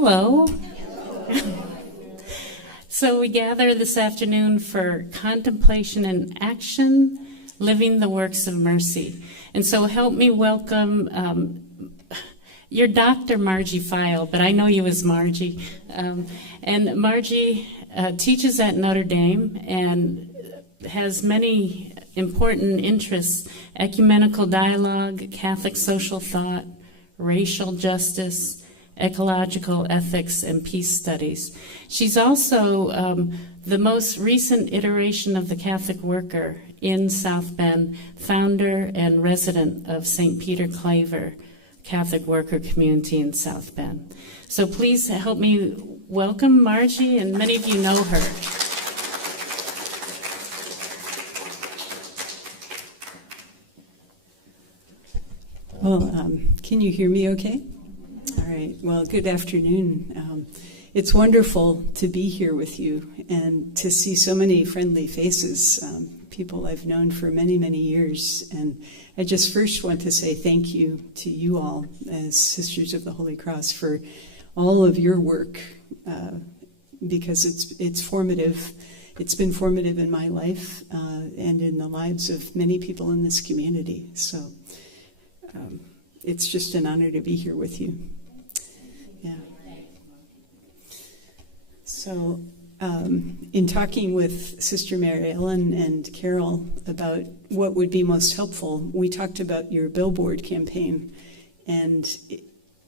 Hello. So we gather this afternoon for Contemplation and Action, Living the Works of Mercy. And so help me welcome your Dr. Margie File, but I know you as Margie. And Margie teaches at Notre Dame and has many important interests: ecumenical dialogue, Catholic social thought, racial justice, ecological ethics, and peace studies. She's also the most recent iteration of the Catholic Worker in South Bend, founder and resident of St. Peter Claver Catholic Worker Community in South Bend. So please help me welcome Margie, and many of you know her. Well, can you hear me okay? All right. Well, good afternoon. It's wonderful to be here with you and to see so many friendly faces, people I've known for many, many years. And I just first want to say thank you to you all as Sisters of the Holy Cross for all of your work, because it's formative. It's been formative in my life and in the lives of many people in this community. So it's just an honor to be here with you. Yeah. So, in talking with Sister Mary Ellen and Carol about what would be most helpful, we talked about your billboard campaign, and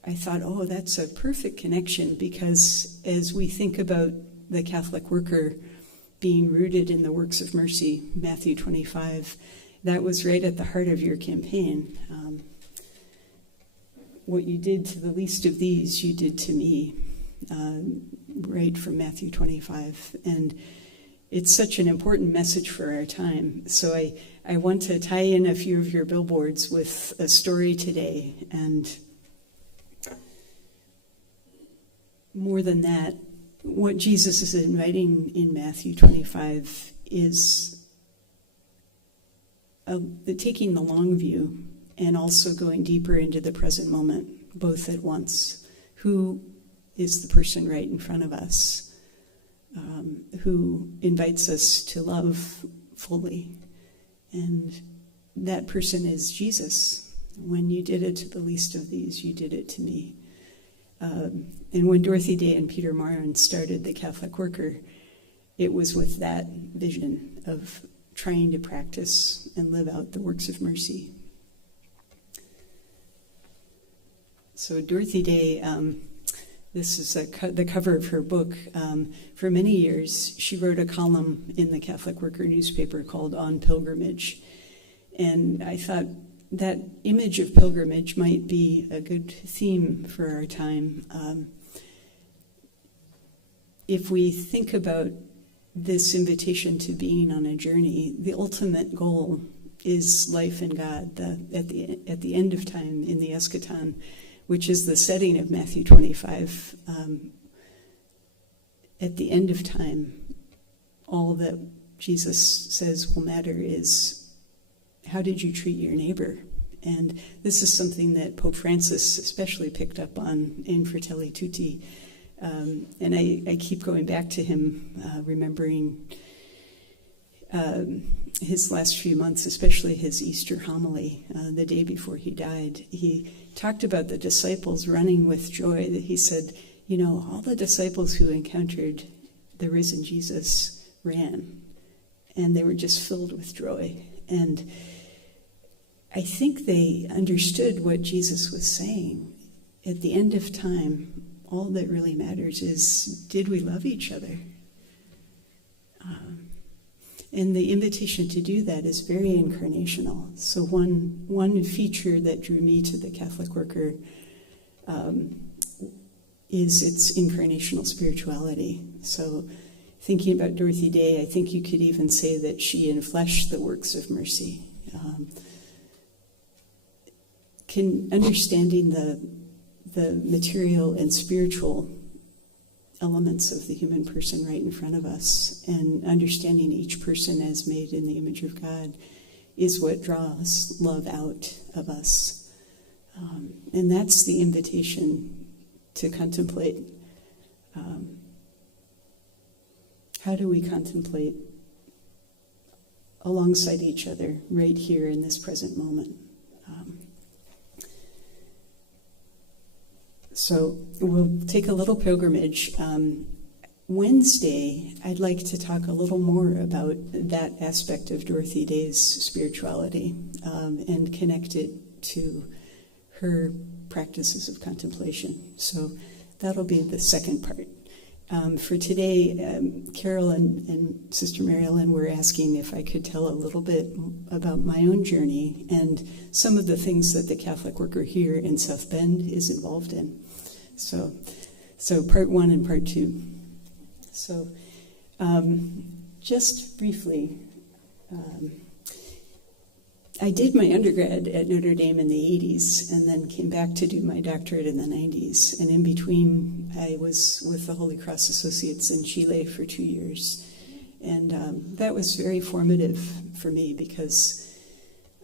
I thought, oh, that's a perfect connection, because as we think about the Catholic Worker being rooted in the works of mercy, Matthew 25, that was right at the heart of your campaign. What you did to the least of these, you did to me, right from Matthew 25. And it's such an important message for our time. So I want to tie in a few of your billboards with a story today. And more than that, what Jesus is inviting in Matthew 25 is taking the long view and also going deeper into the present moment, both at once. Who is the person right in front of us, who invites us to love fully? And that person is Jesus. When you did it to the least of these, you did it to me. And when Dorothy Day and Peter Marin started the Catholic Worker, it was with that vision of trying to practice and live out the works of mercy. So Dorothy Day, this is the cover of her book. For many years, she wrote a column in the Catholic Worker newspaper called On Pilgrimage. And I thought that image of pilgrimage might be a good theme for our time. If we think about this invitation to being on a journey, the ultimate goal is life in God, at the end of time, in the eschaton, which is the setting of Matthew 25. At the end of time, all that Jesus says will matter is, how did you treat your neighbor? And this is something that Pope Francis especially picked up on in Fratelli Tutti. And I keep going back to him, remembering his last few months, especially his Easter homily, the day before he died. He talked about the disciples running with joy. That he said, all the disciples who encountered the risen Jesus ran, and they were just filled with joy. And I think they understood what Jesus was saying. At the end of time, all that really matters is, did we love each other? And the invitation to do that is very incarnational. So one feature that drew me to the Catholic Worker is its incarnational spirituality. So thinking about Dorothy Day, I think you could even say that she enfleshed the works of mercy. Understanding the material and spiritual elements of the human person right in front of us, and understanding each person as made in the image of God, is what draws love out of us. And that's the invitation to contemplate How do we contemplate alongside each other right here in this present moment? So we'll take a little pilgrimage. Wednesday, I'd like to talk a little more about that aspect of Dorothy Day's spirituality and connect it to her practices of contemplation. So that'll be the second part. For today, Carol and Sister Mary Ellen were asking if I could tell a little bit about my own journey and some of the things that the Catholic worker here in South Bend is involved in. So part one and part two. So just briefly, I did my undergrad at Notre Dame in the 80s and then came back to do my doctorate in the 90s. And in between, I was with the Holy Cross Associates in Chile for 2 years. And that was very formative for me because,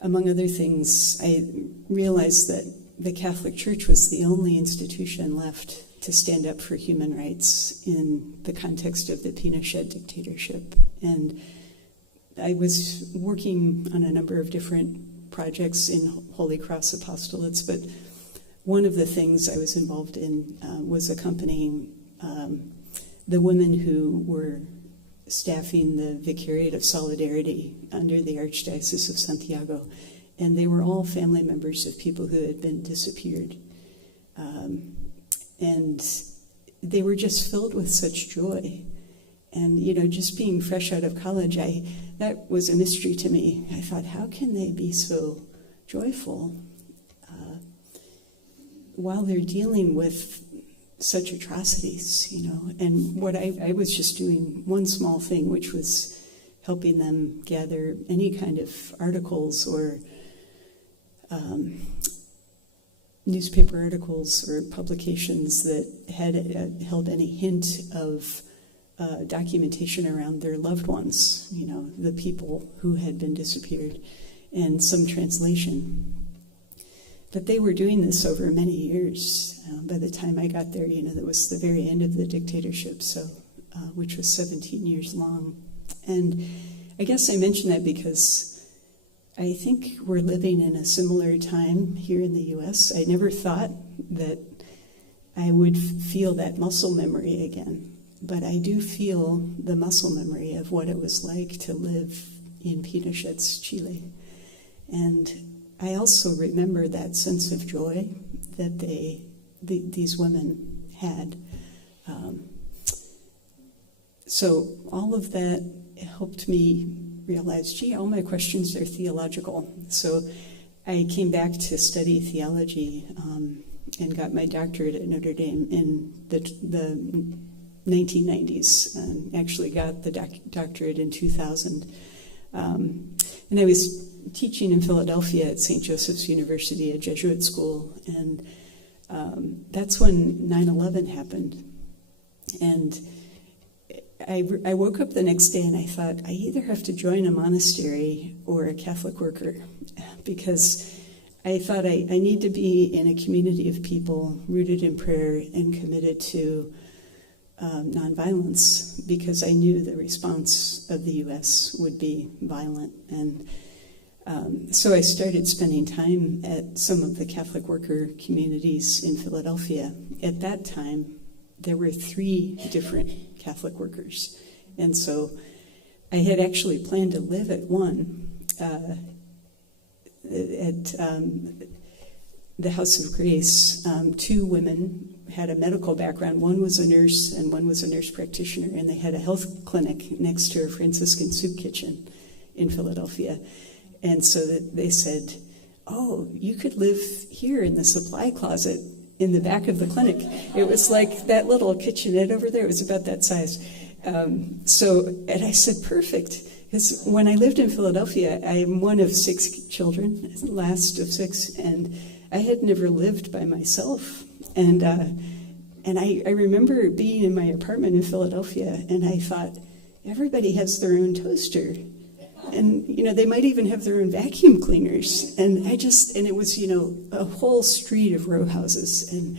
among other things, I realized that the Catholic Church was the only institution left to stand up for human rights in the context of the Pinochet dictatorship. And I was working on a number of different projects in Holy Cross apostolates, but one of the things I was involved in was accompanying the women who were staffing the Vicariate of Solidarity under the Archdiocese of Santiago, and they were all family members of people who had been disappeared. And they were just filled with such joy. And, just being fresh out of college, that was a mystery to me. I thought, how can they be so joyful while they're dealing with such atrocities, And what I was just doing one small thing, which was helping them gather any kind of articles or newspaper articles or publications that had held any hint of documentation around their loved ones, the people who had been disappeared, and some translation. But they were doing this over many years. By the time I got there, that was the very end of the dictatorship, which was 17 years long. And I guess I mention that because I think we're living in a similar time here in the U.S. I never thought that I would feel that muscle memory again. But I do feel the muscle memory of what it was like to live in Pinochet's Chile. And I also remember that sense of joy that these women had. So all of that helped me realize, all my questions are theological. So I came back to study theology and got my doctorate at Notre Dame in the 1990s, and actually got the doctorate in 2000. And I was teaching in Philadelphia at St. Joseph's University, a Jesuit school, and that's when 9/11 happened. And I woke up the next day and I thought, I either have to join a monastery or a Catholic worker, because I thought I need to be in a community of people rooted in prayer and committed to nonviolence, because I knew the response of the U.S. would be violent. And so I started spending time at some of the Catholic worker communities in Philadelphia. At that time, there were 3 different Catholic workers. And so I had actually planned to live at one, at the House of Grace. 2 women had a medical background. One was a nurse and one was a nurse practitioner, and they had a health clinic next to a Franciscan soup kitchen in Philadelphia. And so that they said, oh, you could live here in the supply closet in the back of the clinic. It was like that little kitchenette over there. It was about that size. And I said, perfect. Because when I lived in Philadelphia, I am one of 6 children, last of 6, and I had never lived by myself. And I remember being in my apartment in Philadelphia, and I thought, everybody has their own toaster. And, they might even have their own vacuum cleaners. And it was, a whole street of row houses. And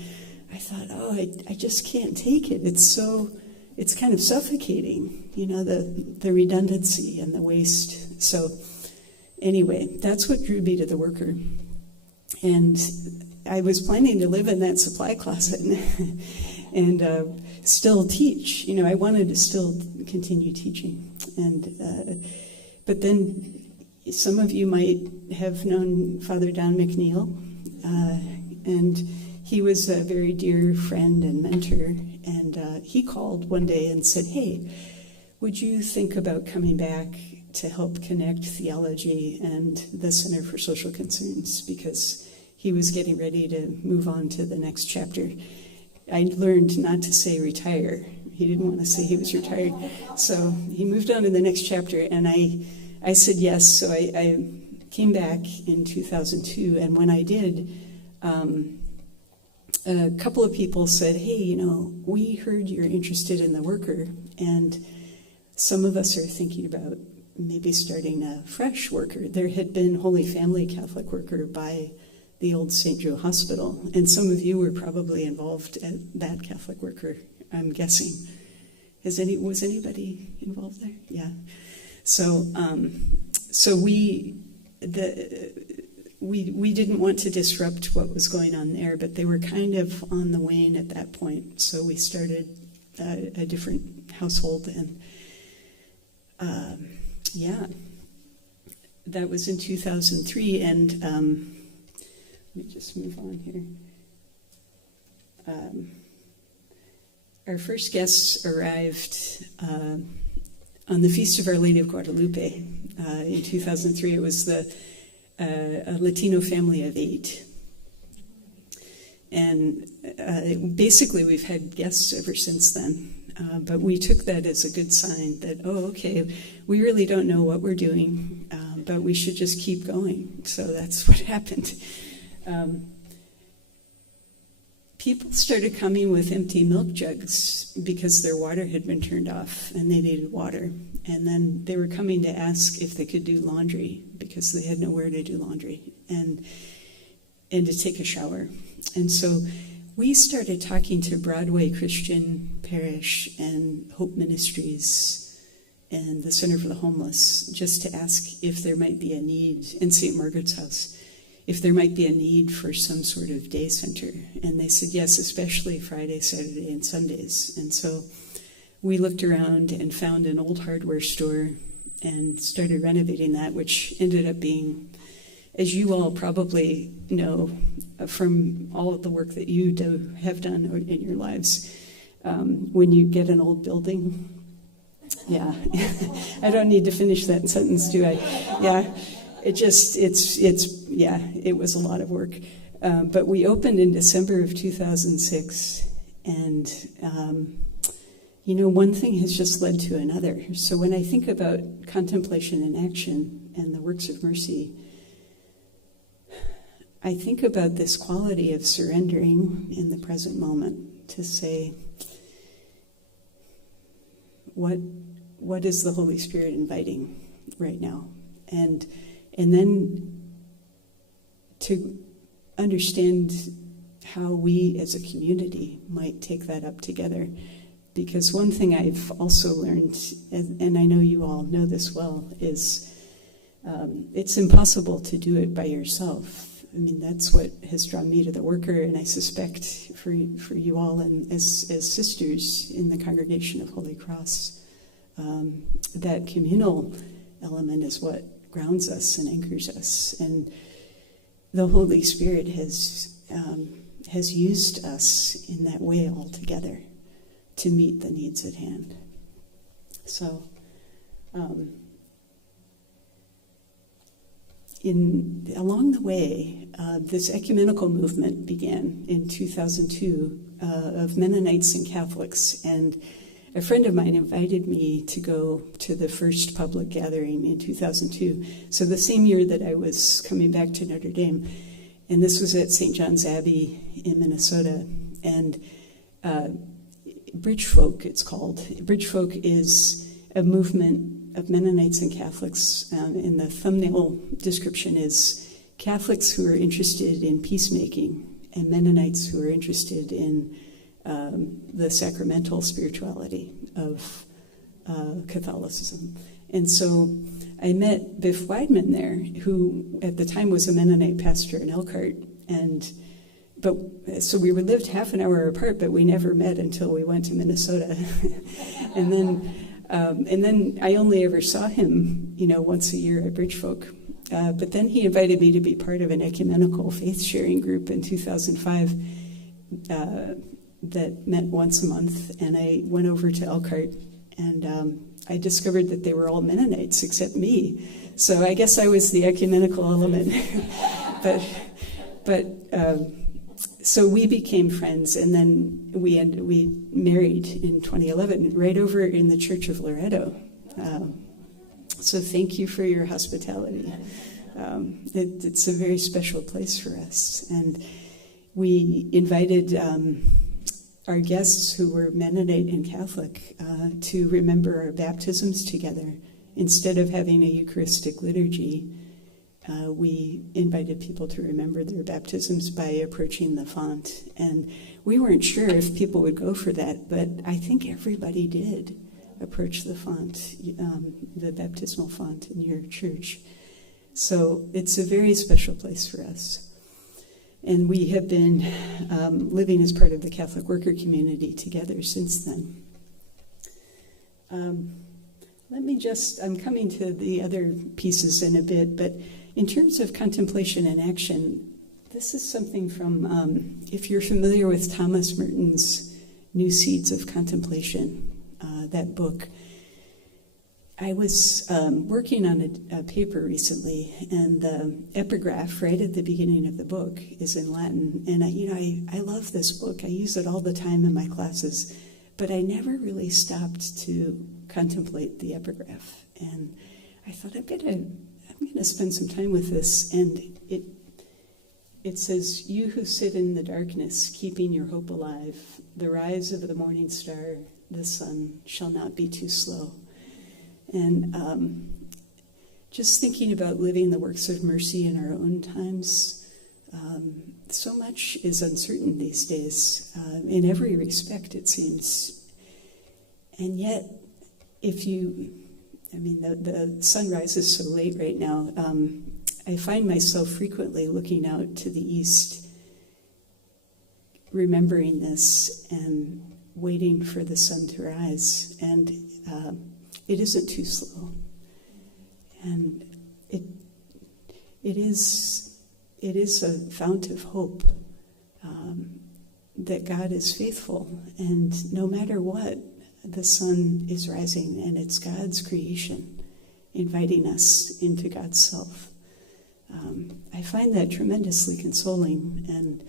I I thought, oh, I just can't take it. It's kind of suffocating, the redundancy and the waste. So anyway, that's what drew me to the worker. And I was planning to live in that supply closet and still teach. I wanted to still continue teaching. But then some of you might have known Father Don McNeil, and he was a very dear friend and mentor, and he called one day and said, hey, would you think about coming back to help connect theology and the Center for Social Concerns, because he was getting ready to move on to the next chapter. I learned not to say retire. He didn't want to say he was retired. So he moved on to the next chapter, and I said yes. So I came back in 2002, and when I did, a couple of people said, hey, we heard you're interested in the worker, and some of us are thinking about maybe starting a fresh worker. There had been Holy Family Catholic Worker by the old St. Joe Hospital, and some of you were probably involved at that Catholic Worker, I'm guessing. Was anybody involved there? Yeah. So we didn't want to disrupt what was going on there, but they were kind of on the wane at that point. So we started a different household, and that was in 2003. And let me just move on here. Our first guests arrived on the Feast of Our Lady of Guadalupe in 2003. It was a Latino family of 8. And basically we've had guests ever since then. But we took that as a good sign that, okay, we really don't know what we're doing, but we should just keep going. So that's what happened. People started coming with empty milk jugs because their water had been turned off and they needed water. And then they were coming to ask if they could do laundry because they had nowhere to do laundry and to take a shower. And so we started talking to Broadway Christian Parish and Hope Ministries and the Center for the Homeless just to ask if there might be a need, in St. Margaret's House, if there might be a need for some sort of day center. And they said yes, especially Friday, Saturday, and Sundays. And so we looked around and found an old hardware store and started renovating that, which ended up being, as you all probably know from all of the work that you have done in your lives, when you get an old building, yeah, I don't need to finish that sentence, do I? Yeah. It was a lot of work. But we opened in December of 2006, and, one thing has just led to another. So when I think about contemplation and action and the works of mercy, I think about this quality of surrendering in the present moment to say, what is the Holy Spirit inviting right now? And then to understand how we as a community might take that up together. Because one thing I've also learned, and I know you all know this well, is it's impossible to do it by yourself. I mean, that's what has drawn me to the worker, and I suspect for you all and as sisters in the Congregation of Holy Cross, that communal element is what grounds us and anchors us. And the Holy Spirit has used us in that way altogether to meet the needs at hand. So along the way, this ecumenical movement began in 2002 of Mennonites and Catholics, and a friend of mine invited me to go to the first public gathering in 2002. So the same year that I was coming back to Notre Dame, and this was at St. John's Abbey in Minnesota. And Bridge Folk, it's called. Bridge Folk is a movement of Mennonites and Catholics, and the thumbnail description is Catholics who are interested in peacemaking and Mennonites who are interested in the sacramental spirituality of Catholicism. And so I met Biff Weidman there, who at the time was a Mennonite pastor in Elkhart. So we lived half an hour apart, but we never met until we went to Minnesota. and then I only ever saw him, once a year at Bridgefolk. But then he invited me to be part of an ecumenical faith-sharing group in 2005 that met once a month, and I went over to Elkhart, and I discovered that they were all Mennonites except me. So I guess I was the ecumenical element. So we became friends, and then we married in 2011, right over in the Church of Loretto. So thank you for your hospitality. It's a very special place for us. And we invited our guests who were Mennonite and Catholic to remember our baptisms together. Instead of having a Eucharistic liturgy, we invited people to remember their baptisms by approaching the font. And we weren't sure if people would go for that, but I think everybody did approach the font, the baptismal font in your church. So it's a very special place for us. And we have been living as part of the Catholic worker community together since then. I'm coming to the other pieces in a bit, but in terms of contemplation and action, this is something from, if you're familiar with Thomas Merton's New Seeds of Contemplation, that book. I was working on a paper recently, and the epigraph right at the beginning of the book is in Latin. And I love this book. I use it all the time in my classes, but I never really stopped to contemplate the epigraph. And I thought I'm gonna spend some time with this. And it says, "You who sit in the darkness, keeping your hope alive, the rise of the morning star, the sun shall not be too slow." And just thinking about living the works of mercy in our own times, so much is uncertain these days, in every respect, it seems. And yet, the sun rises so late right now, I find myself frequently looking out to the east, remembering this and waiting for the sun to rise. And it isn't too slow. And it is a fount of hope that God is faithful, and no matter what, the sun is rising, and it's God's creation inviting us into God's self. I find that tremendously consoling, and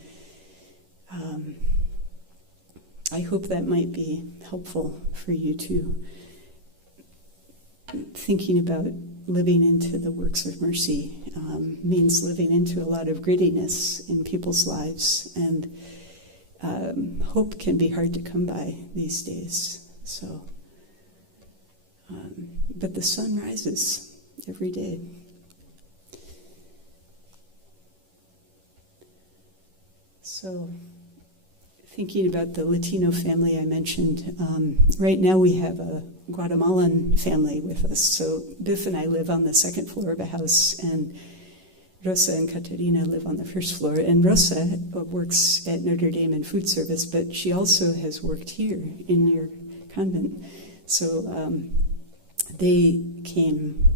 I hope that might be helpful for you too. Thinking about living into the works of mercy means living into a lot of grittiness in people's lives, and hope can be hard to come by these days. So, but the sun rises every day. So, thinking about the Latino family I mentioned, right now we have a Guatemalan family with us. So Biff and I live on the second floor of a house, and Rosa and Caterina live on the first floor. And Rosa works at Notre Dame in food service, but she also has worked here in your convent. So they came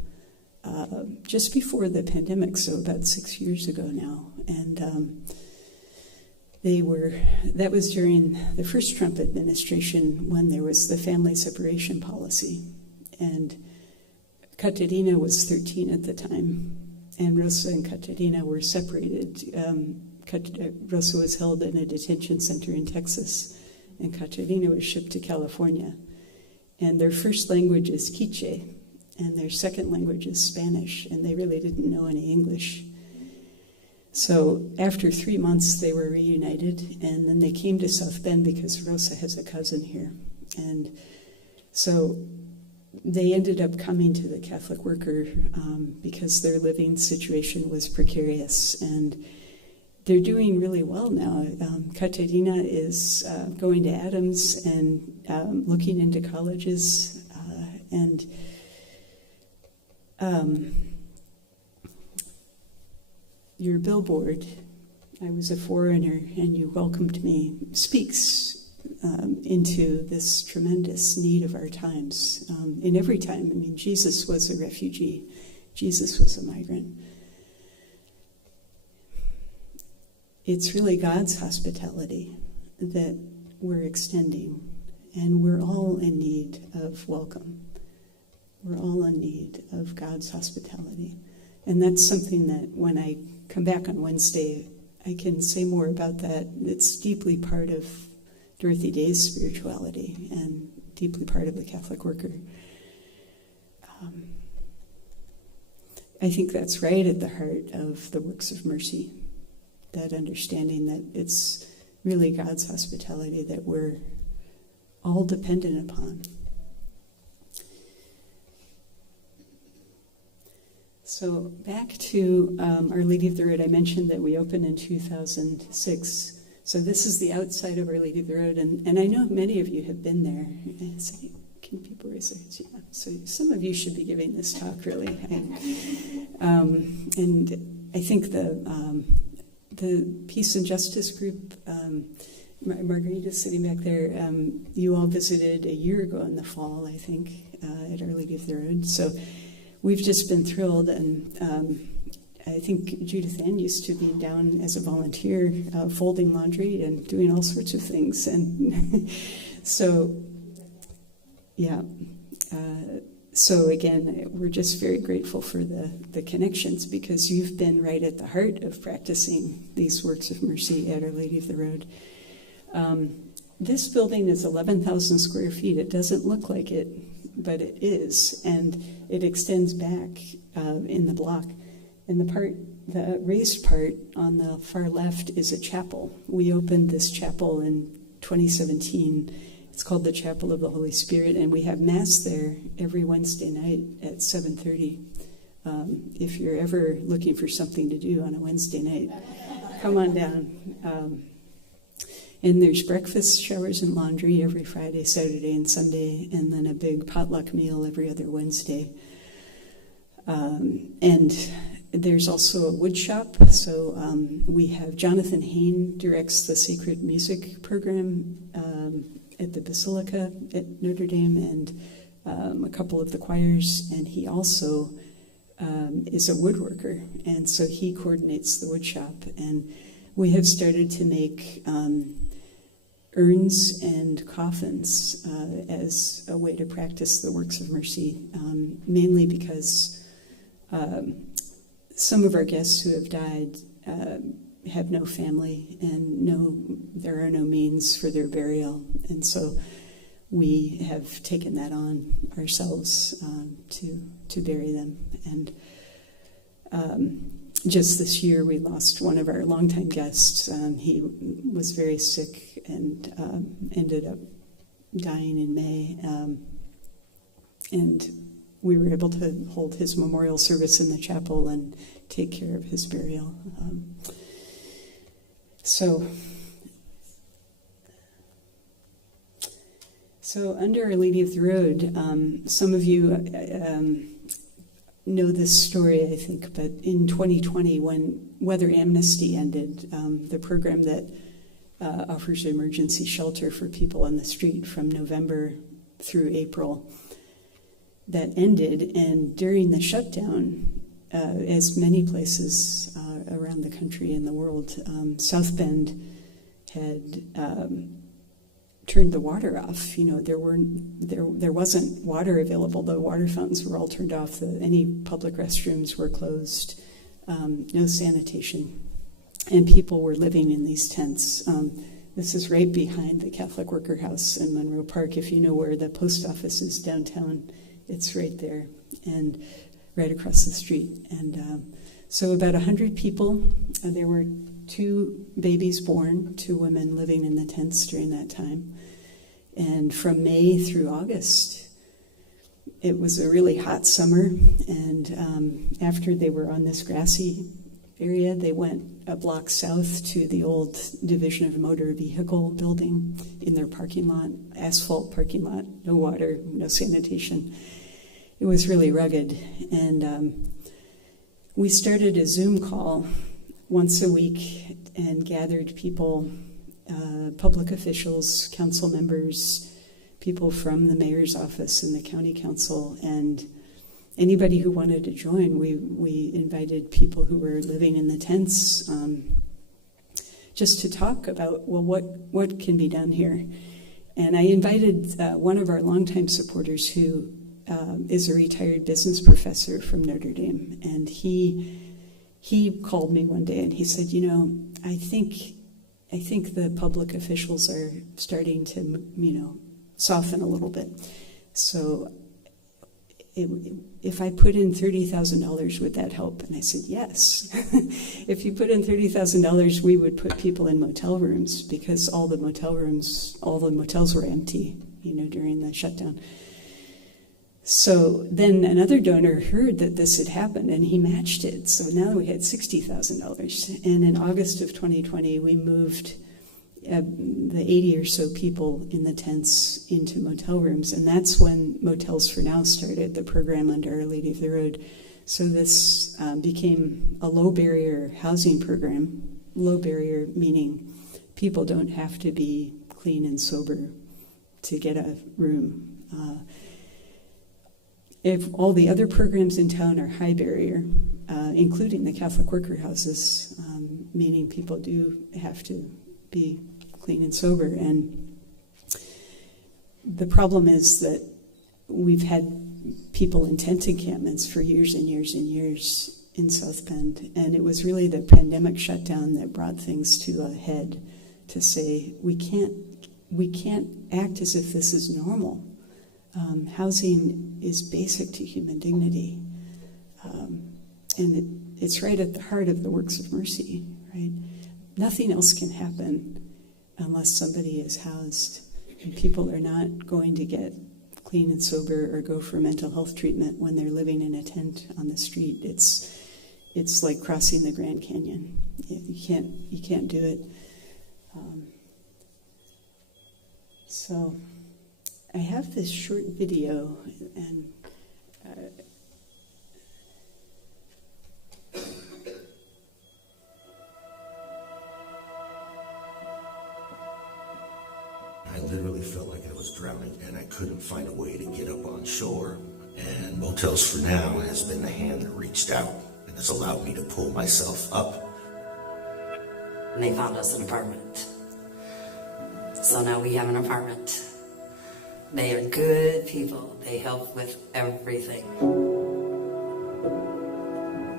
just before the pandemic, so about 6 years ago now. And that was during the first Trump administration, when there was the family separation policy. And Caterina was 13 at the time, and Rosa and Caterina were separated. Rosa was held in a detention center in Texas, and Caterina was shipped to California. And their first language is Quiche, and their second language is Spanish, and they really didn't know any English. So after 3 months, they were reunited, and then they came to South Bend because Rosa has a cousin here. And so they ended up coming to the Catholic Worker because their living situation was precarious. And they're doing really well now. Katerina is going to Adams and looking into colleges, and your billboard, I was a foreigner and you welcomed me, speaks into this tremendous need of our times. In every time, I mean, Jesus was a refugee. Jesus was a migrant. It's really God's hospitality that we're extending, and we're all in need of welcome. We're all in need of God's hospitality. And that's something that when I come back on Wednesday, I can say more about that. It's deeply part of Dorothy Day's spirituality and deeply part of the Catholic worker. I think that's right at the heart of the works of mercy, that understanding that it's really God's hospitality that we're all dependent upon. So back to Our Lady of the Road. I mentioned that we opened in 2006. So this is the outside of Our Lady of the Road, and I know many of you have been there. Can people raise their hands? Yeah. So some of you should be giving this talk, really. And I think the Peace and Justice group, Margarita's sitting back there, you all visited a year ago in the fall, I think, at Our Lady of the Road. So we've just been thrilled, and I think Judith Ann used to be down as a volunteer, folding laundry and doing all sorts of things. And so, yeah. So again, we're just very grateful for the connections, because you've been right at the heart of practicing these works of mercy at Our Lady of the Road. This building is 11,000 square feet. It doesn't look like it, but it is, and it extends back in the block. And the raised part on the far left is a chapel. We opened this chapel in 2017. It's called the Chapel of the Holy Spirit, and we have Mass there every Wednesday night at 7:30. If you're ever looking for something to do on a Wednesday night, come on down. And there's breakfast, showers, and laundry every Friday, Saturday, and Sunday, and then a big potluck meal every other Wednesday. And there's also a wood shop, so we have Jonathan Hain directs the sacred music program at the Basilica at Notre Dame, and a couple of the choirs, and he also is a woodworker, and so he coordinates the wood shop. And we have started to make urns and coffins as a way to practice the works of mercy, mainly because some of our guests who have died have no family, and there are no means for their burial, and so we have taken that on ourselves to bury them. And just this year, we lost one of our longtime guests. He was very sick and ended up dying in May, and we were able to hold his memorial service in the chapel and take care of his burial. So under Our Lady of the Road, some of you know this story, I think, but in 2020, when Weather Amnesty ended, the program that offers emergency shelter for people on the street from November through April, that ended, and during the shutdown, as many places around the country and the world, South Bend had turned the water off. You know, there wasn't water available. The water fountains were all turned off. Any public restrooms were closed. No sanitation, and people were living in these tents. This is right behind the Catholic Worker House in Monroe Park. If you know where the post office is downtown, it's right there, and right across the street. And so about 100 people. There were 2 babies born, 2 women living in the tents during that time. And from May through August, it was a really hot summer. And after they were on this grassy area. They went a block south to the old Division of Motor Vehicle building in their parking lot, asphalt parking lot, no water, no sanitation. It was really rugged. And we started a Zoom call once a week and gathered people, public officials, council members, people from the mayor's office and the county council, and anybody who wanted to join. We invited people who were living in the tents just to talk about, well, what can be done here. And I invited one of our longtime supporters who is a retired business professor from Notre Dame, and he called me one day and he said, I think the public officials are starting to, soften a little bit. So if I put in $30,000, would that help? And I said, yes. If you put in $30,000, we would put people in motel rooms, because all the motels were empty, during the shutdown. So then another donor heard that this had happened, and he matched it. So now we had $60,000. And in August of 2020, we moved the 80 or so people in the tents into motel rooms. And that's when Motels for Now started, the program under Our Lady of the Road. So this became a low-barrier housing program. Low barrier meaning people don't have to be clean and sober to get a room. If all the other programs in town are high barrier, including the Catholic worker houses, meaning people do have to be clean and sober. And the problem is that we've had people in tent encampments for years and years and years in South Bend, and it was really the pandemic shutdown that brought things to a head to say we can't act as if this is normal. Housing is basic to human dignity, and it's right at the heart of the works of mercy, right? Nothing else can happen unless somebody is housed, and people are not going to get clean and sober or go for mental health treatment when they're living in a tent on the street. It's like crossing the Grand Canyon. You can't do it. So I have this short video, and I literally felt like I was drowning, and I couldn't find a way to get up on shore. And Motels for Now has been the hand that reached out, and has allowed me to pull myself up. And they found us an apartment. So now we have an apartment. They are good people. They help with everything.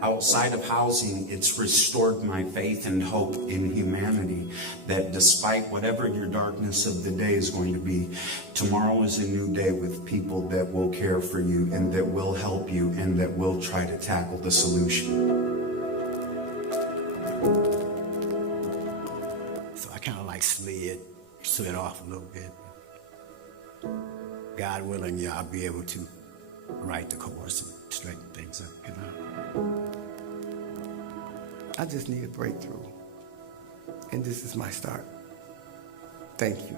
Outside of housing, it's restored my faith and hope in humanity, that despite whatever your darkness of the day is going to be, tomorrow is a new day with people that will care for you and that will help you and that will try to tackle the solution. So I kind of like slid off a little bit. God willing, yeah, I'll be able to write the chorus and straighten things up, I just need a breakthrough, and this is my start. Thank you.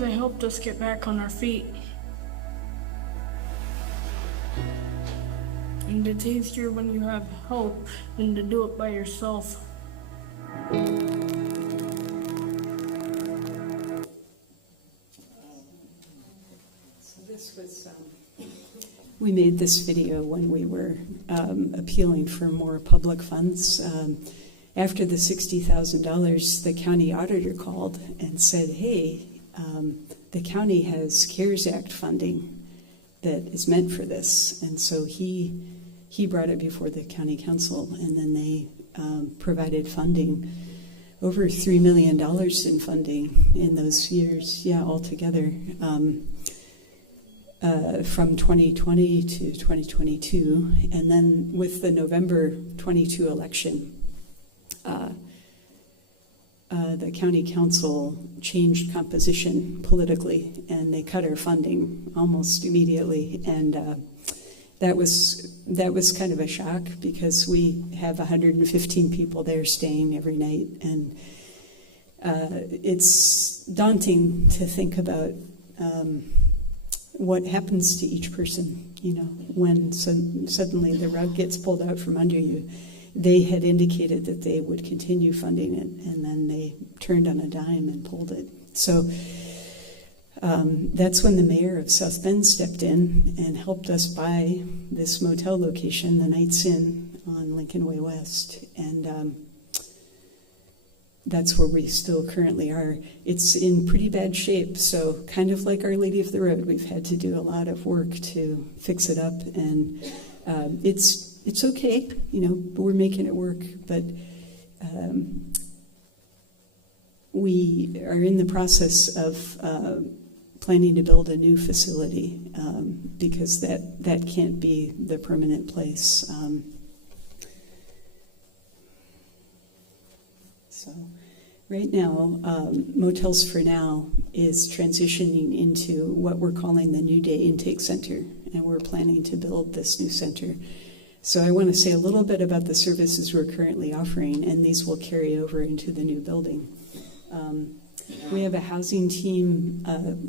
They helped us get back on our feet. And it's easier when you have help than to do it by yourself. So this was, we made this video when we were appealing for more public funds. After the $60,000, the county auditor called and said, hey, the county has CARES Act funding that is meant for this. And so he brought it before the county council, and then they provided funding over $3 million in funding in those years, altogether, from 2020 to 2022. And then with the November 22 election, the county council changed composition politically, and they cut our funding almost immediately. And that was kind of a shock, because we have 115 people there staying every night, and it's daunting to think about what happens to each person, when suddenly the rug gets pulled out from under you. They had indicated that they would continue funding it, and then they turned on a dime and pulled it. So that's when the mayor of South Bend stepped in and helped us buy this motel location, the Knights Inn on Lincoln Way West. And that's where we still currently are. It's in pretty bad shape, so kind of like Our Lady of the Road, we've had to do a lot of work to fix it up, and it's okay, we're making it work, but we are in the process of planning to build a new facility, because that can't be the permanent place. So right now, Motels for Now is transitioning into what we're calling the New Day Intake Center, and we're planning to build this new center. So I want to say a little bit about the services we're currently offering, and these will carry over into the new building. We have a housing team,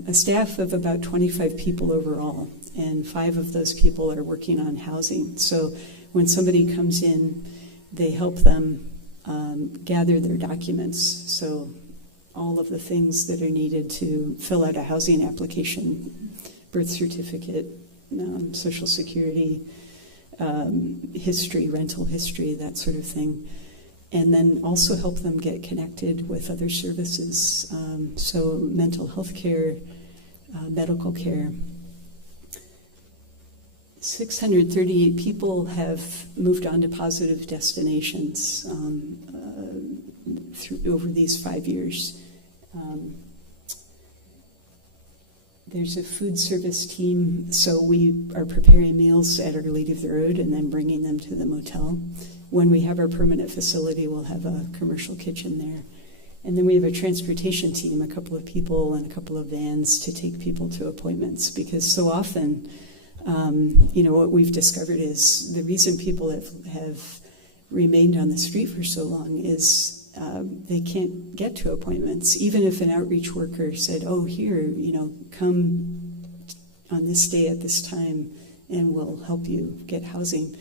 a staff of about 25 people overall, and 5 of those people are working on housing. So when somebody comes in, they help them gather their documents. So all of the things that are needed to fill out a housing application, birth certificate, Social Security, history, rental history, that sort of thing. And then also help them get connected with other services, so mental health care, medical care. 638 people have moved on to positive destinations over these 5 years. There's a food service team, so we are preparing meals at Our Lady of the Road and then bringing them to the motel. When we have our permanent facility, we'll have a commercial kitchen there. And then we have a transportation team, a couple of people and a couple of vans to take people to appointments, because so often, what we've discovered is the reason people have remained on the street for so long is they can't get to appointments. Even if an outreach worker said, oh, here, come on this day at this time and we'll help you get housing,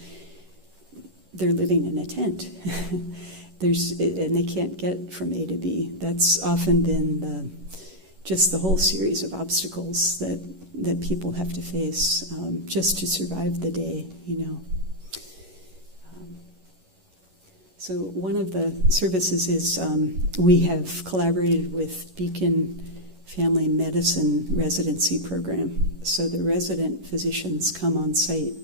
they're living in a tent. And they can't get from A to B. That's often been just the whole series of obstacles that people have to face just to survive the day, So one of the services is we have collaborated with Beacon Family Medicine Residency Program. So the resident physicians come on site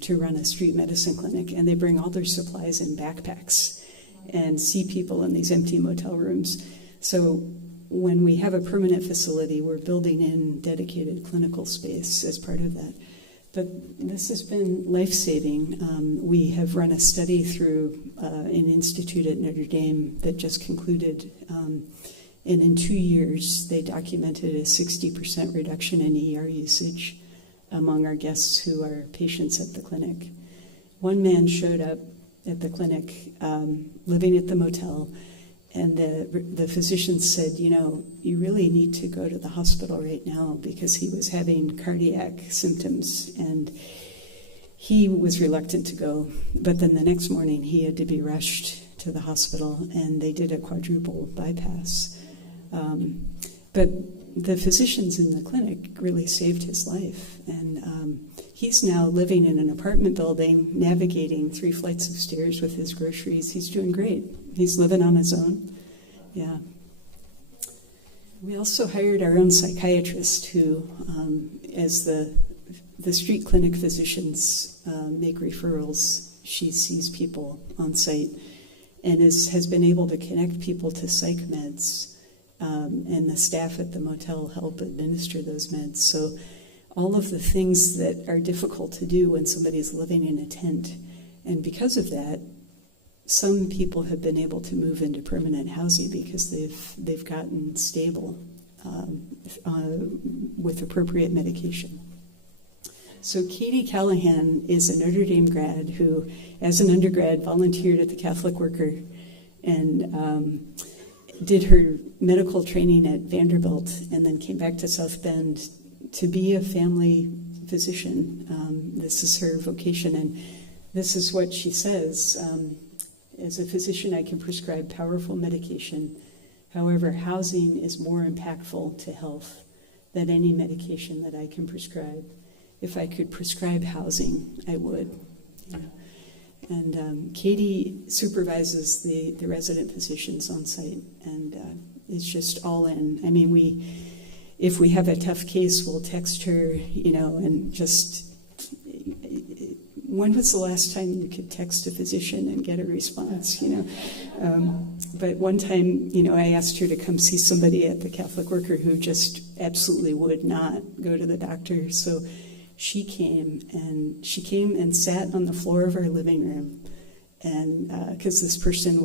to run a street medicine clinic, and they bring all their supplies in backpacks and see people in these empty motel rooms. So when we have a permanent facility, we're building in dedicated clinical space as part of that. But this has been life-saving. We have run a study through an institute at Notre Dame that just concluded, and in 2 years, they documented a 60% reduction in ER usage among our guests who are patients at the clinic. One man showed up at the clinic, living at the motel, and the physician said, you really need to go to the hospital right now, because he was having cardiac symptoms, and he was reluctant to go. But then the next morning he had to be rushed to the hospital, and they did a quadruple bypass. But the physicians in the clinic really saved his life, and he's now living in an apartment building, navigating 3 flights of stairs with his groceries. He's doing great. He's living on his own. Yeah. We also hired our own psychiatrist who, as the street clinic physicians make referrals, she sees people on site. and has been able to connect people to psych meds, and the staff at the motel help administer those meds. So all of the things that are difficult to do when somebody's living in a tent. And because of that, some people have been able to move into permanent housing because they've gotten stable with appropriate medication. So Katie Callahan is a Notre Dame grad who, as an undergrad, volunteered at the Catholic Worker and did her medical training at Vanderbilt, and then came back to South Bend to be a family physician. This is her vocation, and this is what she says. As a physician, I can prescribe powerful medication. However, housing is more impactful to health than any medication that I can prescribe. If I could prescribe housing, I would. You know. And Katie supervises the resident physicians on site, and is just all in. I mean, if we have a tough case, we'll text her, you know, and just. When was the last time you could text a physician and get a response, you know? But one time, you know, I asked her to come see somebody at the Catholic Worker who just absolutely would not go to the doctor. So she came and sat on the floor of our living room, and because this person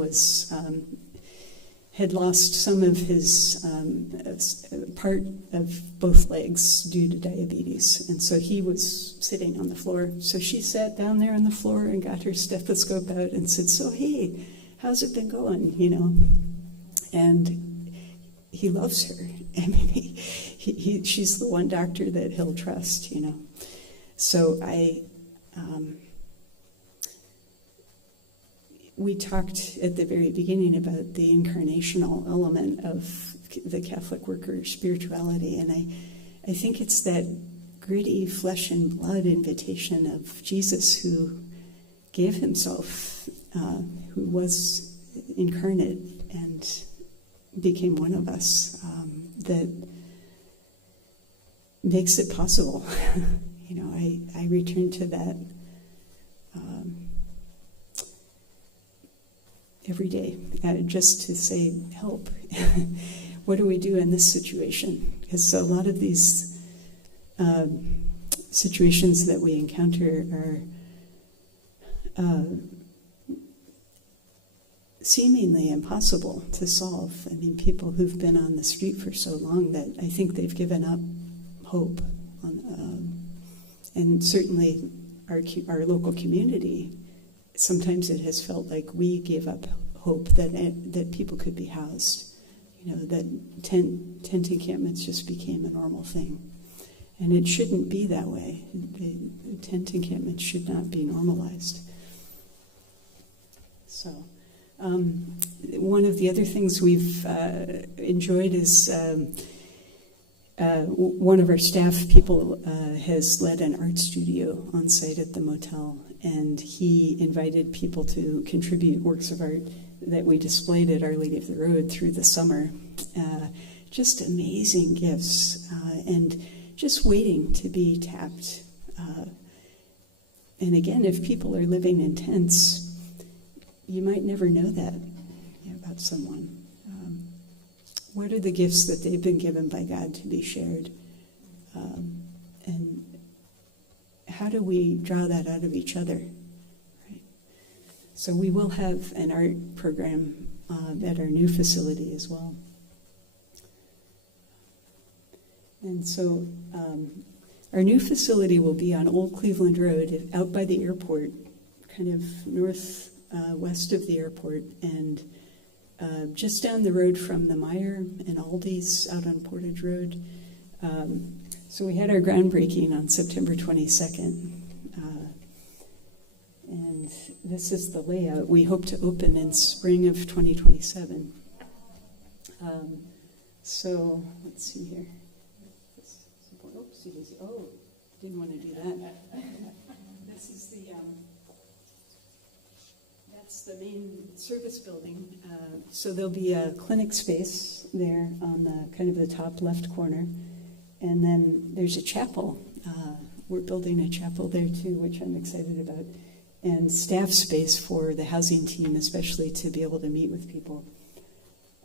had lost some of his part of both legs due to diabetes, and so he was sitting on the floor. So she sat down there on the floor and got her stethoscope out and said, "So hey, how's it been going?" You know, and he loves her. I mean, she's the one doctor that he'll trust. You know, so we talked at the very beginning about the incarnational element of the Catholic Worker spirituality, and I think it's that gritty flesh and blood invitation of Jesus who gave himself, who was incarnate and became one of us, that makes it possible. You know, I return to that every day, just to say, help. What do we do in this situation? Because a lot of these situations that we encounter are seemingly impossible to solve. I mean, people who've been on the street for so long that I think they've given up hope. And certainly our local community, sometimes it has felt like we gave up hope that people could be housed. You know, that tent encampments just became a normal thing. And it shouldn't be that way. The tent encampments should not be normalized. So, one of the other things we've enjoyed is one of our staff people has led an art studio on site at the motel, and he invited people to contribute works of art that we displayed at Our Lady of the Road through the summer. Just amazing gifts, and just waiting to be tapped. And again, if people are living in tents, you might never know that about someone. What are the gifts that they've been given by God to be shared? And how do we draw that out of each other? Right? So we will have an art program at our new facility as well. And so our new facility will be on Old Cleveland Road, out by the airport, kind of northwest of the airport, and just down the road from the Meijer and Aldi's out on Portage Road. So we had our groundbreaking on September 22nd. And this is the layout. We hope to open in spring of 2027. So let's see here. Oh, didn't want to do that. This is that's the main service building. So there'll be a clinic space there on the kind of the top left corner. And then there's a chapel. We're building a chapel there too, which I'm excited about. and staff space for the housing team, especially to be able to meet with people.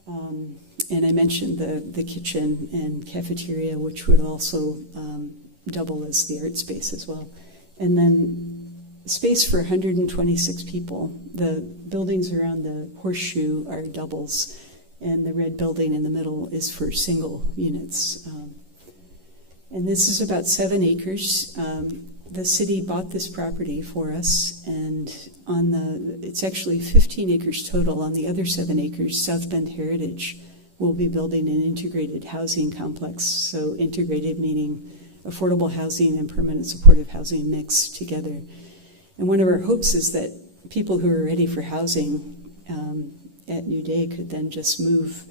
And I mentioned the kitchen and cafeteria, which would also double as the art space as well. And then space for 126 people. The buildings around the horseshoe are doubles, and the red building in the middle is for single units. And this is about 7 acres. The city bought this property for us, and it's actually 15 acres total. On the other 7 acres, South Bend Heritage will be building an integrated housing complex. So integrated meaning affordable housing and permanent supportive housing mixed together. And one of our hopes is that people who are ready for housing at New Day could then just move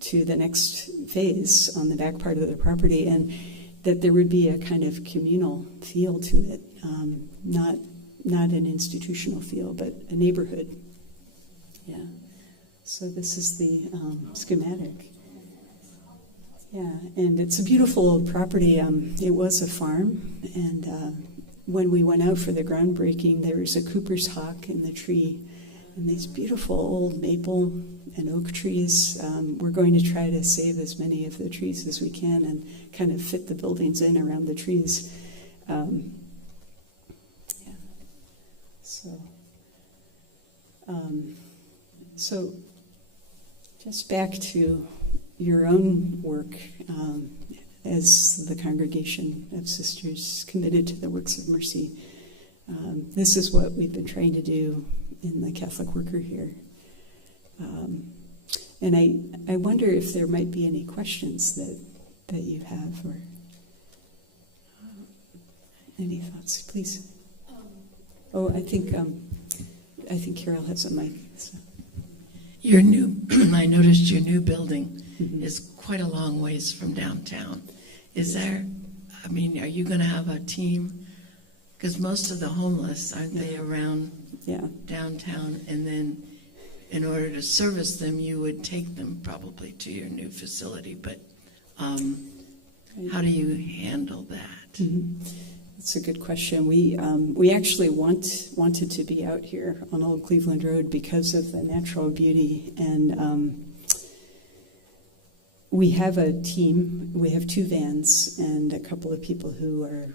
to the next phase on the back part of the property, and that there would be a kind of communal feel to it, not an institutional feel, but a neighborhood. Yeah. So this is the schematic. Yeah, and it's a beautiful old property. It was a farm, and when we went out for the groundbreaking, there was a Cooper's hawk in the tree, and these beautiful old maple and oak trees. We're going to try to save as many of the trees as we can and kind of fit the buildings in around the trees. Yeah. So just back to your own work as the Congregation of Sisters committed to the works of mercy. This is what we've been trying to do in the Catholic Worker here. And I wonder if there might be any questions that you have, or any thoughts, please. I think Carol has a mic. So. Your new, I noticed your new building is quite a long ways from downtown. Is there, are you going to have a team? Because most of the homeless, aren't they around downtown? And then in order to service them, you would take them probably to your new facility. But how do you handle that? Mm-hmm. That's a good question. We actually wanted to be out here on Old Cleveland Road because of the natural beauty, and we have a team. We have 2 vans and a couple of people who are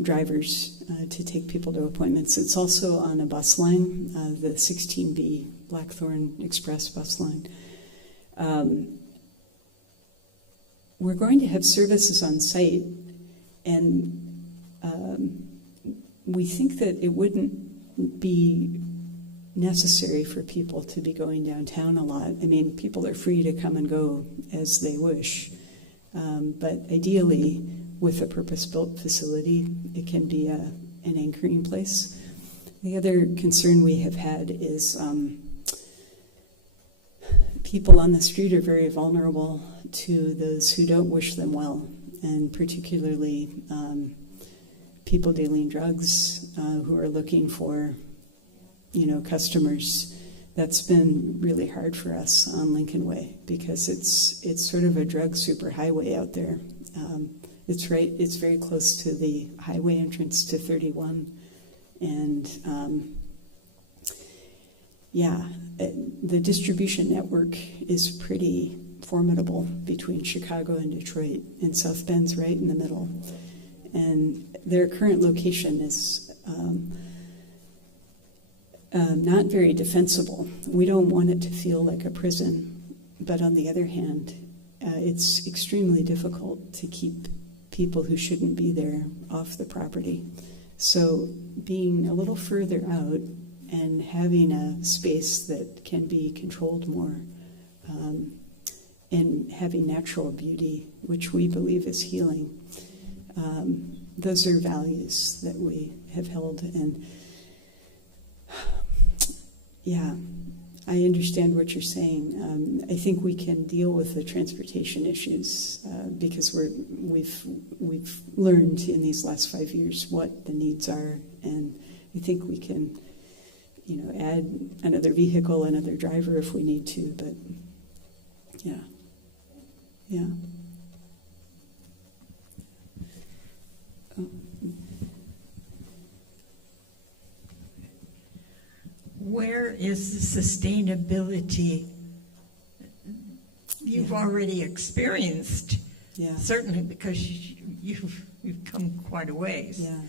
drivers to take people to appointments. It's also on a bus line, the 16B Blackthorn Express bus line. We're going to have services on site, and we think that it wouldn't be necessary for people to be going downtown a lot. I mean, people are free to come and go as they wish. But ideally, with a purpose-built facility, it can be an anchoring place. The other concern we have had is people on the street are very vulnerable to those who don't wish them well, and particularly people dealing drugs who are looking for, customers. That's been really hard for us on Lincoln Way because it's sort of a drug superhighway out there. It's very close to the highway entrance to 31, and the distribution network is pretty formidable between Chicago and Detroit, and South Bend's right in the middle. And their current location is not very defensible. We don't want it to feel like a prison, but on the other hand, it's extremely difficult to keep people who shouldn't be there off the property. So being a little further out and having a space that can be controlled more, and having natural beauty, which we believe is healing, those are values that we have held. And I understand what you're saying. I think we can deal with the transportation issues because we've learned in these last 5 years what the needs are, and I think we can, add another vehicle, another driver if we need to. But yeah. is the sustainability you've already experienced, Yeah. certainly because you've come quite a ways, Yeah.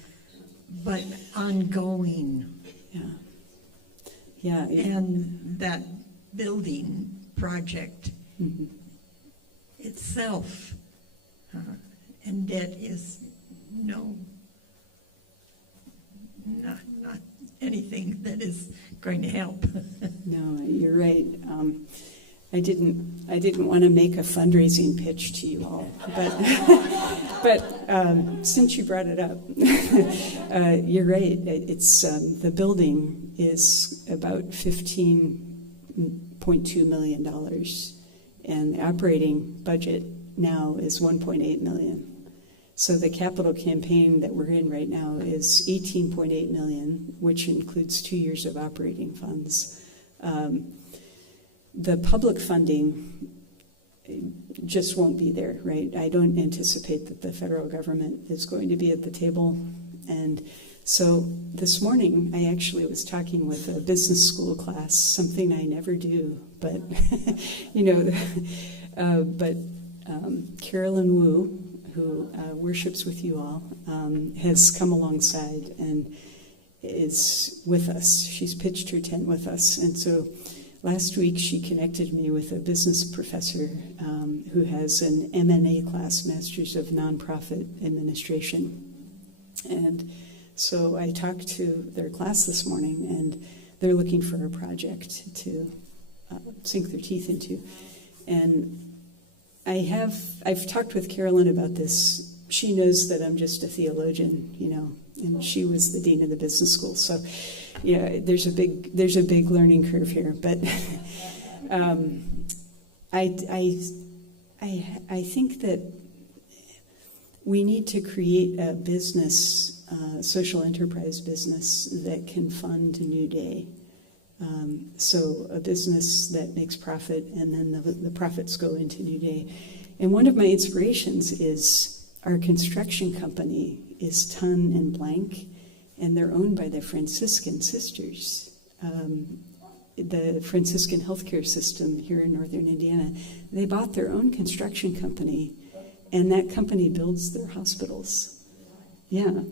but ongoing. Yeah. Yeah. And that building project Mhm. itself, and debt is not anything that is going to help. No, you're right. I didn't want to make a fundraising pitch to you all, but since you brought it up, you're right. It's the building is about $15.2 million, and the operating budget now is $1.8 million. So the capital campaign that we're in right now is $18.8 million, which includes 2 years of operating funds. The public funding just won't be there, right? I don't anticipate that the federal government is going to be at the table. And so this morning, I actually was talking with a business school class, something I never do, but, Carolyn Wu, who worships with you all, has come alongside and is with us. She's pitched her tent with us. And so last week she connected me with a business professor who has an M&A class, Masters of Nonprofit Administration. And so I talked to their class this morning, and they're looking for a project to sink their teeth into. And I've talked with Carolyn about this. She knows that I'm just a theologian, and she was the dean of the business school. So, yeah, there's a big learning curve here. But I think that we need to create a business, social enterprise business that can fund a new day. So a business that makes profit, and then the profits go into New Day. And one of my inspirations is our construction company is Ton and Blank, and they're owned by the Franciscan sisters. The Franciscan healthcare system here in northern Indiana, they bought their own construction company, and that company builds their hospitals. Yeah.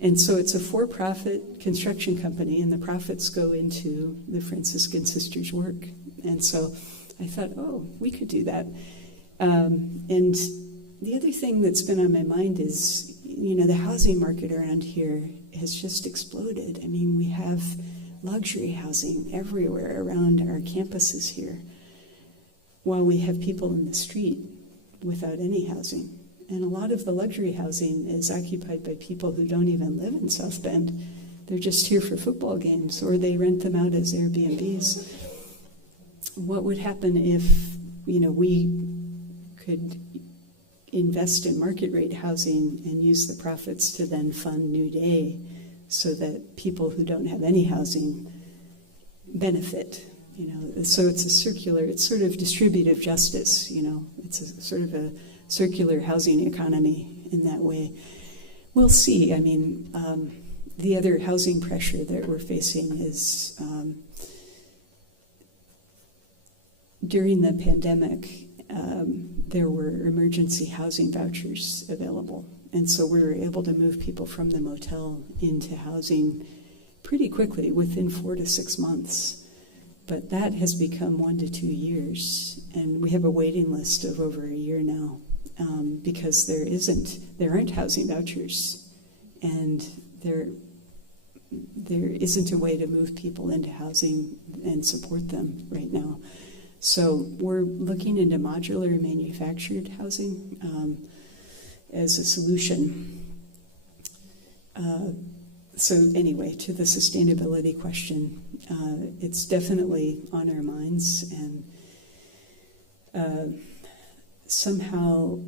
And so it's a for-profit construction company, and the profits go into the Franciscan sisters' work. And so I thought, we could do that. And the other thing that's been on my mind is, the housing market around here has just exploded. I mean, we have luxury housing everywhere around our campuses here, while we have people in the street without any housing. And a lot of the luxury housing is occupied by people who don't even live in South Bend. They're just here for football games, or they rent them out as Airbnbs. What would happen if, we could invest in market rate housing and use the profits to then fund New Day, so that people who don't have any housing benefit? So it's it's sort of distributive justice. It's a sort of a circular housing economy in that way. We'll see. I mean, the other housing pressure that we're facing is during the pandemic, there were emergency housing vouchers available. And so we were able to move people from the motel into housing pretty quickly, within 4 to 6 months. But that has become 1 to 2 years. And we have a waiting list of over a year now. Because there aren't housing vouchers, and there isn't a way to move people into housing and support them right now. So we're looking into modular manufactured housing as a solution. So anyway, to the sustainability question, it's definitely on our minds, and somehow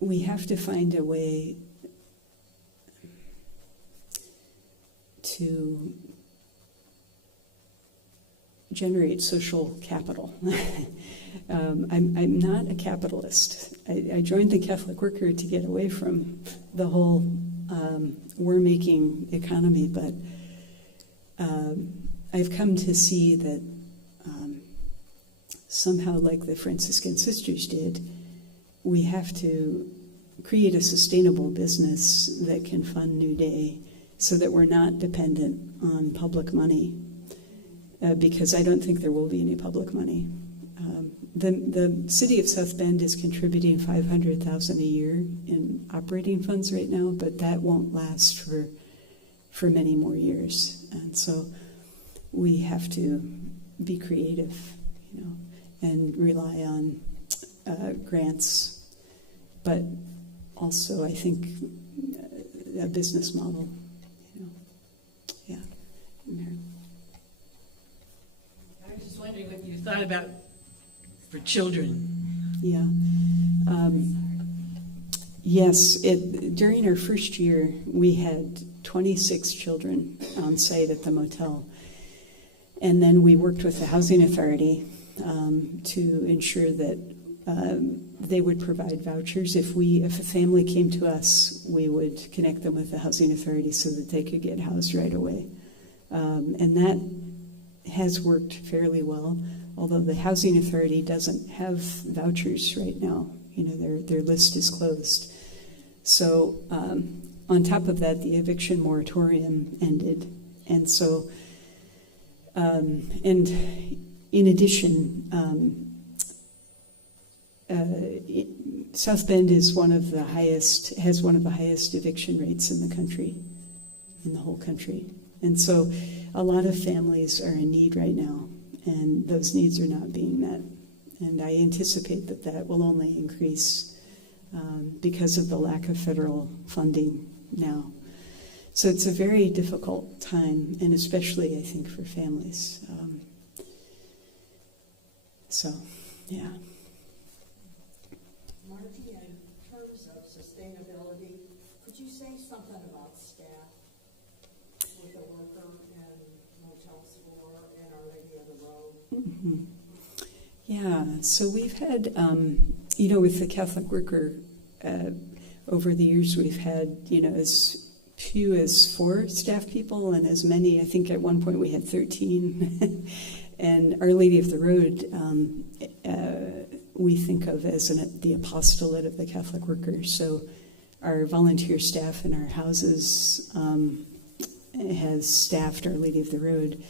we have to find a way to generate social capital. I'm not a capitalist. I joined the Catholic Worker to get away from the whole war-making economy, but I've come to see that somehow, like the Franciscan sisters did, we have to create a sustainable business that can fund New Day so that we're not dependent on public money, because I don't think there will be any public money. The city of South Bend is contributing $500,000 a year in operating funds right now, but that won't last for many more years. And so we have to be creative, and rely on grants, but also I think a business model. Yeah. Mary. I was just wondering what you thought about for children. Yeah. Yes, during our first year, we had 26 children on site at the motel. And then we worked with the Housing Authority to ensure that they would provide vouchers. If a family came to us, we would connect them with the Housing Authority so that they could get housed right away. And that has worked fairly well, although the Housing Authority doesn't have vouchers right now. Their list is closed. So on top of that, the eviction moratorium ended. And so, and in addition, South Bend has one of the highest eviction rates in the whole country. And so a lot of families are in need right now, and those needs are not being met. And I anticipate that will only increase because of the lack of federal funding now. So it's a very difficult time, and especially, I think, for families. Yeah. Margie, in terms of sustainability, could you say something about staff with the worker and Motel 4 and Our Lady of the Road? Mm-hmm. Yeah, so we've had, with the Catholic worker, over the years we've had, as few as 4 staff people and as many, I think at one point we had 13. And Our Lady of the Road, we think of as the apostolate of the Catholic workers. So our volunteer staff in our houses has staffed Our Lady of the Road.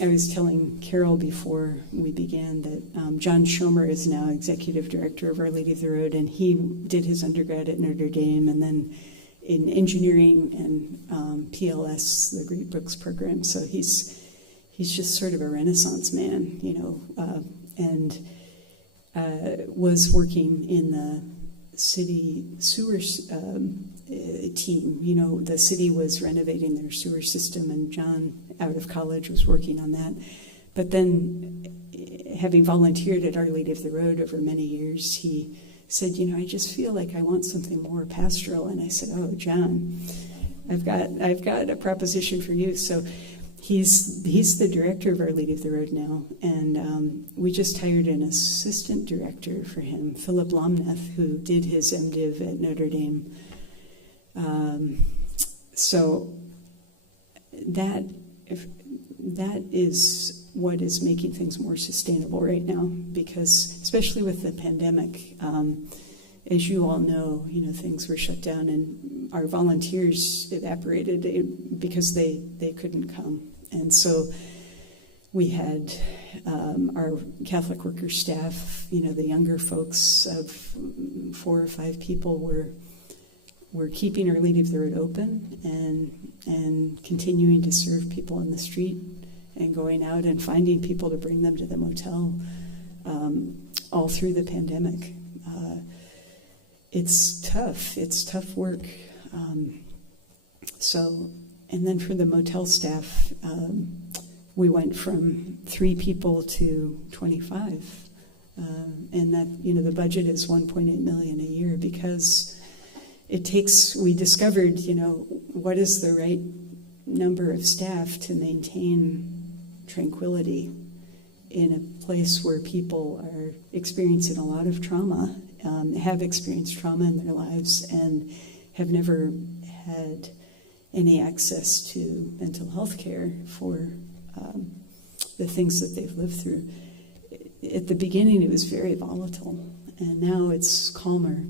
I was telling Carol before we began that John Schomer is now executive director of Our Lady of the Road, and he did his undergrad at Notre Dame and then in engineering and PLS, the Great Books program. So he's just sort of a Renaissance man, and was working in the city sewers team. The city was renovating their sewer system, and John, out of college, was working on that. But then, having volunteered at Our Lady of the Road over many years, he said, I just feel like I want something more pastoral. And I said, oh, John, I've got a proposition for you. So he's the director of Our Lady of the Road now, and we just hired an assistant director for him, Philip Lomnath, who did his MDiv at Notre Dame. So that is what is making things more sustainable right now, because especially with the pandemic, as you all know, things were shut down and our volunteers evaporated because they couldn't come. And so we had our Catholic worker staff, the younger folks of 4 or 5 people were keeping Our Lady of the Road open and continuing to serve people on the street and going out and finding people to bring them to the motel all through the pandemic. It's tough work. And then for the motel staff, we went from 3 people to 25. And that, the budget is $1.8 million a year, because we discovered, what is the right number of staff to maintain tranquility in a place where people are experiencing a lot of trauma, have experienced trauma in their lives, and have never had any access to mental health care for the things that they've lived through. At the beginning, it was very volatile, and now it's calmer.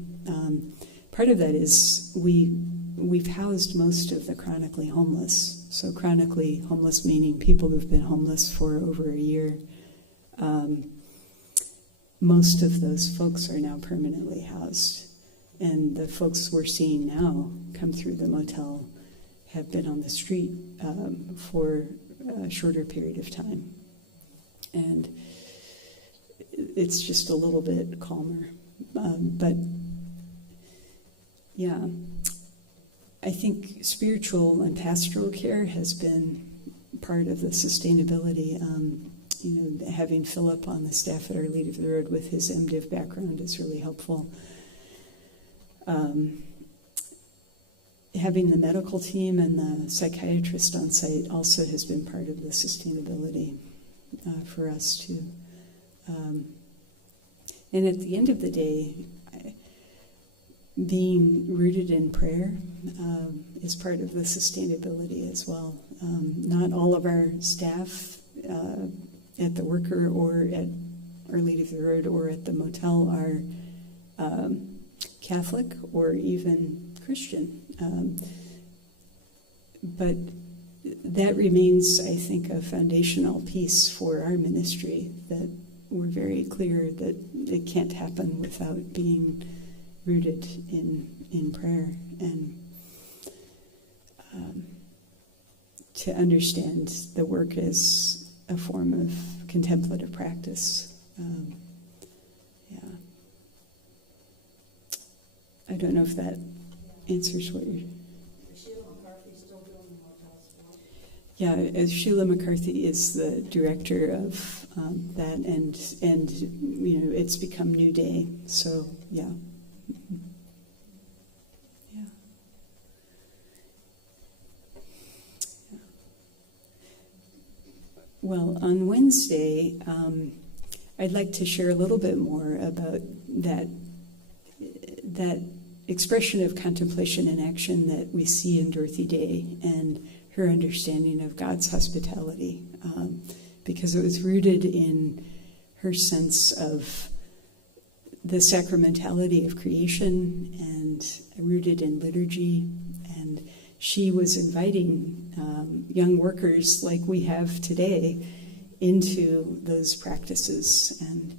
Part of that is we've housed most of the chronically homeless. So chronically homeless meaning people who've been homeless for over a year. Most of those folks are now permanently housed. And the folks we're seeing now come through the motel have been on the street for a shorter period of time. And it's just a little bit calmer. But yeah, I think spiritual and pastoral care has been part of the sustainability. Having Philip on the staff at Our Lady of the Road with his MDiv background is really helpful. Having the medical team and the psychiatrist on site also has been part of the sustainability for us too. And at the end of the day, being rooted in prayer is part of the sustainability as well. Not all of our staff at the worker or at Our Lady of the Road or at the motel are Catholic or even Christian. But that remains, I think, a foundational piece for our ministry, that we're very clear that it can't happen without being rooted in prayer, and to understand the work as a form of contemplative practice. I don't know if that answers what you're... Sheila McCarthy still doing the motels for? Yeah, Sheila McCarthy is the director of that, and it's become New Day. So yeah. Yeah. Well, on Wednesday, I'd like to share a little bit more about that expression of contemplation and action that we see in Dorothy Day and her understanding of God's hospitality, because it was rooted in her sense of the sacramentality of creation and rooted in liturgy. And she was inviting young workers like we have today into those practices. And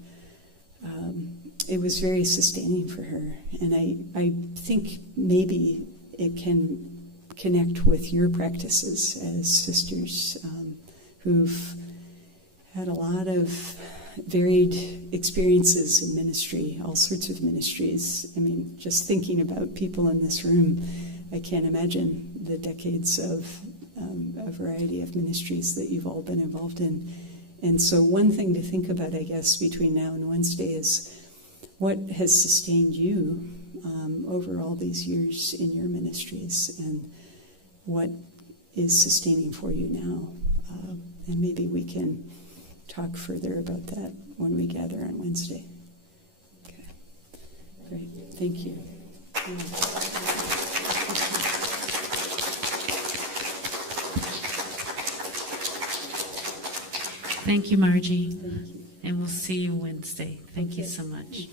it was very sustaining for her. And I think maybe it can connect with your practices as sisters who've had a lot of varied experiences in ministry, all sorts of ministries. I mean, just thinking about people in this room, I can't imagine the decades of a variety of ministries that you've all been involved in. And so one thing to think about, I guess, between now and Wednesday is what has sustained you over all these years in your ministries, and what is sustaining for you now. And maybe we can talk further about that when we gather on Wednesday. Okay, great. Thank you. Thank you, Margie. And we'll see you Wednesday. Thank you so much.